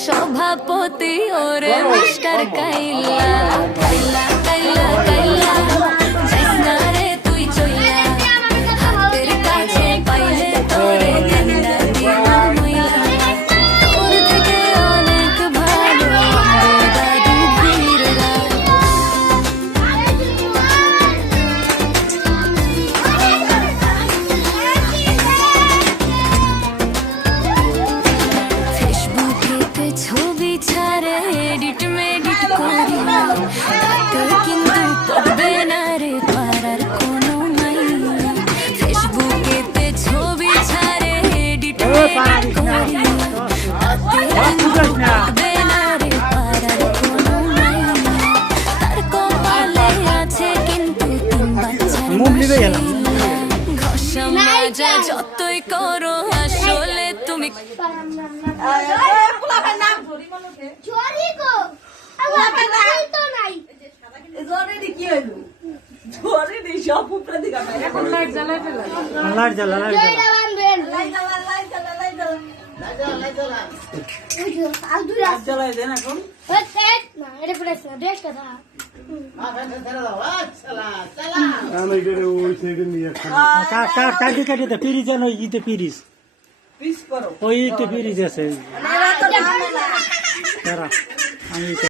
সভাপতি ওরে মিস্টার কাইলা কাইলা কাইলা কাইলা যাইস না রে তুই চইলা হাতের কাছে পাইলে তোরে কান্দা দিবা মইলা তোর থেকে অনেক ভালো দাদু বীররা ফেসবুকে ছবি ছাড়ে এডিট মেডিট করি তাতে কিন্তু পড়বে না রে পারার কোনো মাইয়া ফেসবুকে ছবি ছাড়ে এডিট মেডিট করি তাতে কিন্তু পড়বে না রে পারার কোনো মাইয়া তার কপালে আছে কিন্তু তিন বাচ্চার ঘষা মাজা যতই করো আসলে তুমি কাটি পিরিজ জানো ইতে পিরিজ ওই ইতে পিরিজ আছে আমি